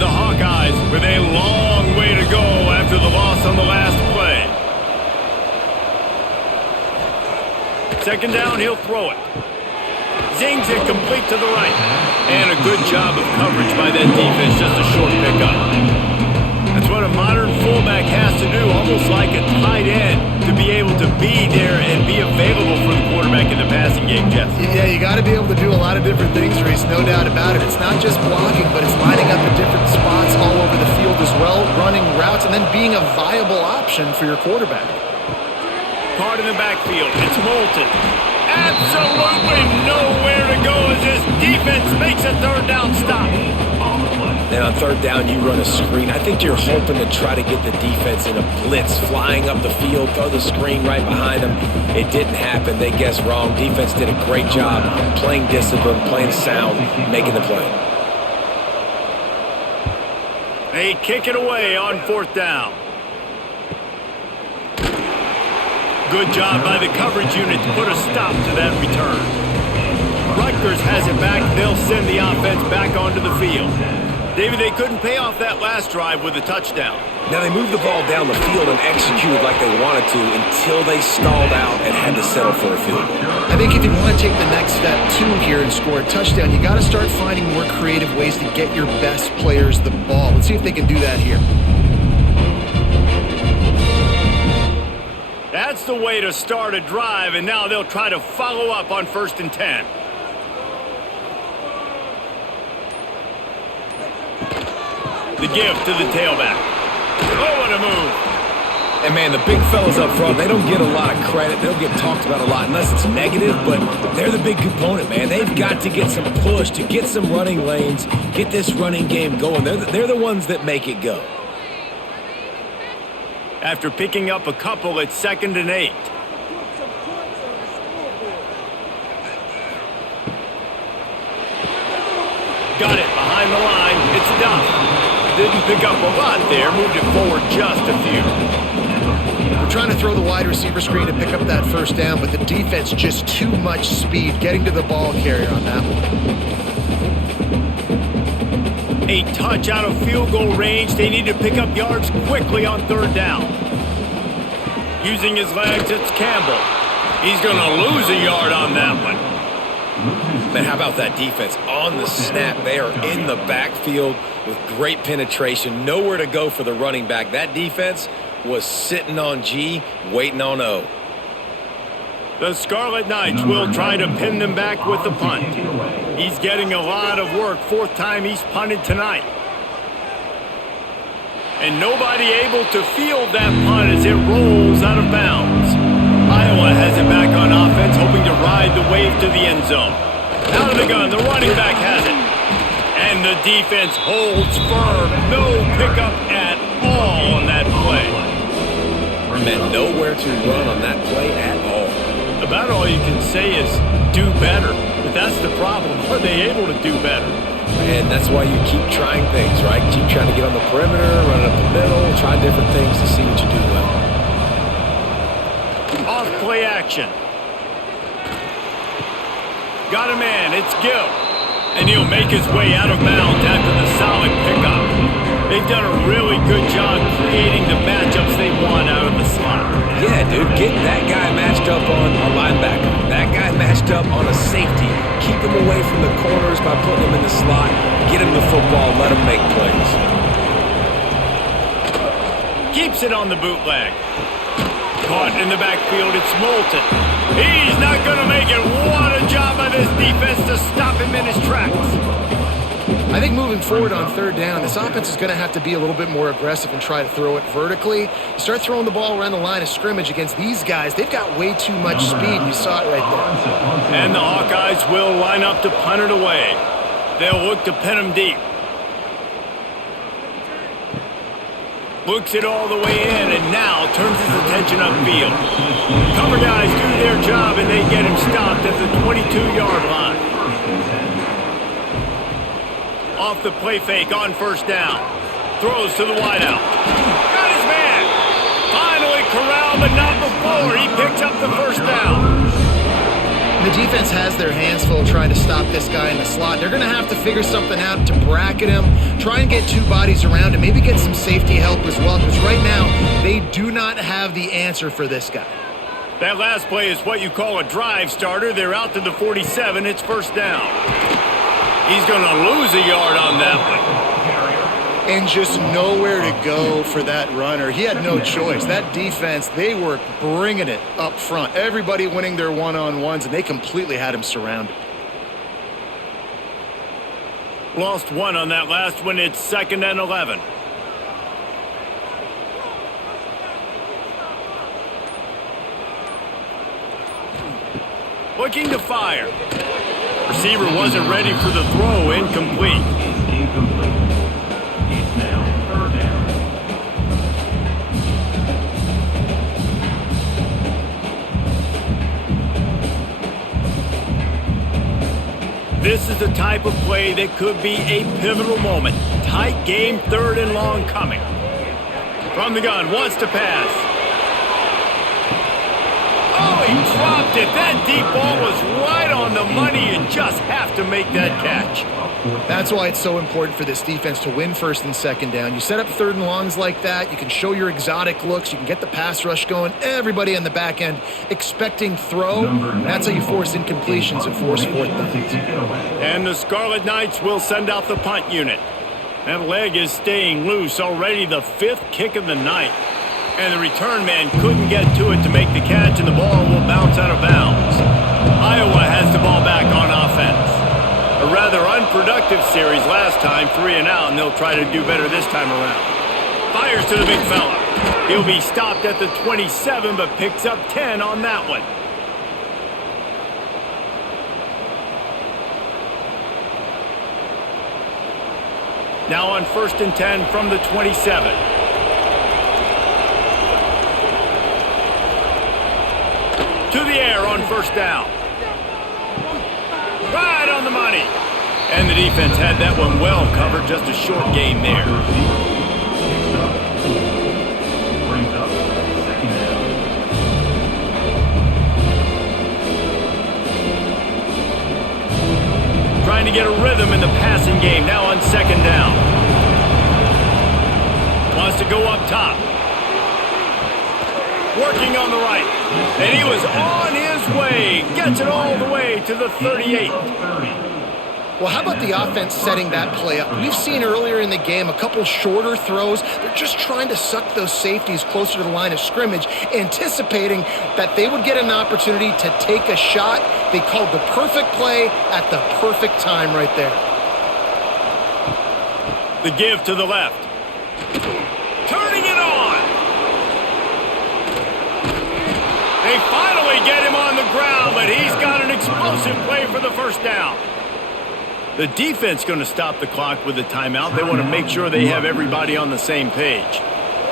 The Hawkeyes with a long way to go after the loss on the last play. Second down, he'll throw it. Zings it complete to the right. And a good job of coverage by that defense, just a short pickup. That's what a modern fullback has to do, almost like a tight end, to be able to be there and be available for the quarterback in the passing game, Jeff. Yeah, you got to be able to do a lot of different things, Reese, no doubt about it. It's not just blocking, but it's lining up in different spots all over the field as well, running routes, and then being a viable option for your quarterback. Caught in the backfield. It's Moulton. Absolutely nowhere to go as this defense makes a third down stop. Then on third down, you run a screen. I think you're hoping to try to get the defense in a blitz, flying up the field, throw the screen right behind them. It didn't happen. They guessed wrong. Defense did a great job playing discipline, playing sound, making the play. They kick it away on fourth down. Good job by the coverage unit to put a stop to that return. Rutgers has it back. They'll send the offense back onto the field. David, they couldn't pay off that last drive with a touchdown. Now, they moved the ball down the field and executed like they wanted to until they stalled out and had to settle for a field goal. I think if you want to take the next step, too, here and score a touchdown, you got to start finding more creative ways to get your best players the ball. Let's see if they can do that here. That's the way to start a drive, and now they'll try to follow up on 1st and 10. The give to the tailback. Oh, what a move. And, man, the big fellas up front, they don't get a lot of credit. They don't get talked about a lot unless it's negative, but they're the big component, man. They've got to get some push, to get some running lanes, get this running game going. They're the ones that make it go. After picking up a couple, it's 2nd and 8. got it behind the line. It's Duff. Didn't pick up a lot there. Moved it forward just a few. We're trying to throw the wide receiver screen to pick up that first down, but the defense just too much speed getting to the ball carrier on that one. A touch out of field goal range. They need to pick up yards quickly on third down. Using his legs, it's Campbell. He's going to lose a yard on that one. Man, how about that defense? On the snap, they are in the backfield with great penetration. Nowhere to go for the running back. That defense was sitting on G, waiting on O. The Scarlet Knights will try to pin them back with the punt. He's getting a lot of work. Fourth time he's punted tonight. And nobody able to field that punt as it rolls out of bounds. Iowa has it back on offense, hoping to ride the wave to the end zone. Out of the gun, the running back has it. And the defense holds firm. No pickup at all on that play. Man, nowhere to run on that play at all. About all you can say is do better. But that's the problem. Are they able to do better? And that's why you keep trying things, right? Keep trying to get on the perimeter, run it up the middle, try different things to see what you do well. Off play action. Got a man, it's Gill. And he'll make his way out of bounds after the solid pickup. They've done a really good job creating the matchups they want out of the slot. Yeah, dude, get that guy matched up on a linebacker. That guy matched up on a safety. Keep him away from the corners by putting him in the slot. Get him the football, let him make plays. Keeps it on the bootleg. Caught in the backfield, it's Moulton. He's not going to make it. What a job by this defense to stop him in his tracks. I think moving forward on third down, this offense is going to have to be a little bit more aggressive and try to throw it vertically. You start throwing the ball around the line of scrimmage against these guys, they've got way too much speed. You saw it right there. And the Hawkeyes will line up to punt it away. They'll look to pin him deep. Looks it all the way in, and now turns his attention upfield. Cover guys do their job, and they get him stopped at the 22-yard line. Off the play fake on first down. Throws to the wideout. Got his man. Finally corralled, but not before. He picks up the first down. The defense has their hands full trying to stop this guy in the slot. They're going to have to figure something out to bracket him, try and get two bodies around him, maybe get some safety help as well, because right now they do not have the answer for this guy. That last play is what you call a drive starter. They're out to the 47. It's first down. He's going to lose a yard on that one. And just nowhere to go for that runner. He had no choice. That defense, they were bringing it up front. Everybody winning their one-on-ones, and they completely had him surrounded. Lost one on that last one. It's 2nd and 11. Looking to fire. Receiver wasn't ready for the throw. Incomplete. Incomplete. It's now third down. This is the type of play that could be a pivotal moment. Tight game, 3rd and long coming. From the gun, wants to pass. Oh, he dropped it. That deep ball was right on the money. You just have to make that catch. That's why it's so important for this defense to win 1st and 2nd down. You set up 3rd and longs like that. You can show your exotic looks. You can get the pass rush going. Everybody on the back end expecting throw. That's how you force incompletions and force 4th downs. And the Scarlet Knights will send out the punt unit. That leg is staying loose. Already the 5th kick of the night. And the return man couldn't get to it to make the catch, and the ball will bounce out of bounds. Iowa has the ball back on offense. A rather unproductive series last time, 3 and out, and they'll try to do better this time around. Fires to the big fella. He'll be stopped at the 27, but picks up 10 on that one. Now on 1st and 10 from the 27. To the air on first down. Right on the money. And the defense had that one well covered, just a short gain there. Picks up 4. Brings up 2nd down. Trying to get a rhythm in the passing game now on 2nd down. Wants to go up top. Working on the right. And he was on his way. Gets it all the way to the 38. Well, how about the offense setting that play up? We've seen earlier in the game a couple shorter throws. They're just trying to suck those safeties closer to the line of scrimmage, anticipating that they would get an opportunity to take a shot. They called the perfect play at the perfect time right there. The give to the left. Turning it on. They finally get him on the ground, but he's got an explosive play for the 1st down. The defense going to stop the clock with a timeout. They want to make sure they have everybody on the same page.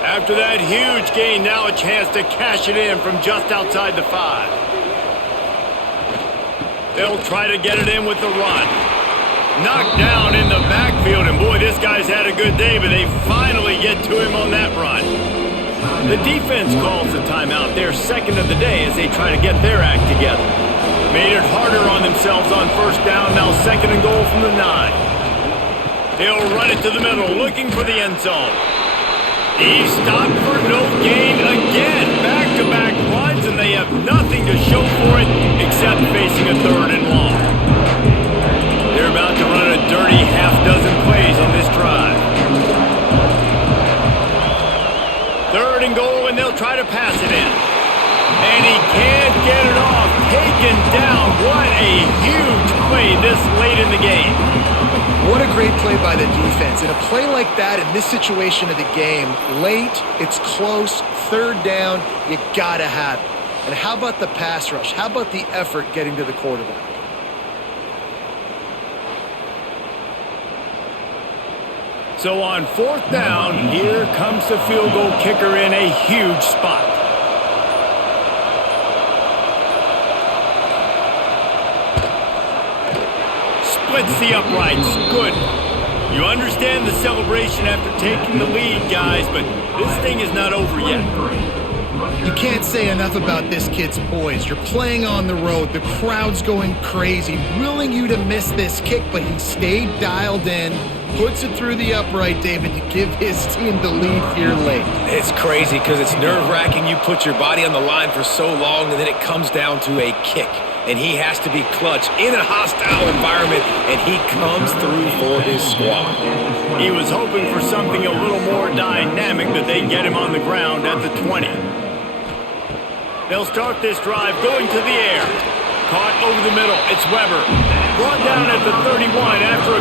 After that huge gain, now a chance to cash it in from just outside the 5. They'll try to get it in with the run. Knocked down in the backfield, and boy, this guy's had a good day, but they finally get to him on that run. The defense calls the timeout, their 2nd of the day, as they try to get their act together. Made it harder on themselves on 1st down, now 2nd and goal from the 9. They'll run it to the middle, looking for the end zone. He stopped for no gain again. Back-to-back runs, and they have nothing to show for it except facing a 3rd and long. They're about to run a dirty half-dozen plays on this drive. 3rd and goal, and they'll try to pass it in. And he can't get it off. Taken down. What a huge play this late in the game. What a great play by the defense. And a play like that in this situation of the game, late, it's close, 3rd down, you gotta have it. And how about the pass rush? How about the effort getting to the quarterback? So on 4th down, here comes the field goal kicker in a huge spot. Splits the uprights. Good. You understand the celebration after taking the lead, guys, but this thing is not over yet. You can't say enough about this kid's poise. You're playing on the road. The crowd's going crazy, willing you to miss this kick, but he stayed dialed in, puts it through the upright, David, to give his team the lead here late. It's crazy because it's nerve-wracking. You put your body on the line for so long, and then it comes down to a kick. And he has to be clutch in a hostile environment, and he comes through for his squad. He was hoping for something a little more dynamic, but they get him on the ground at the 20. They'll start this drive going to the air. Caught over the middle. It's Weber. Brought down at the 31 after a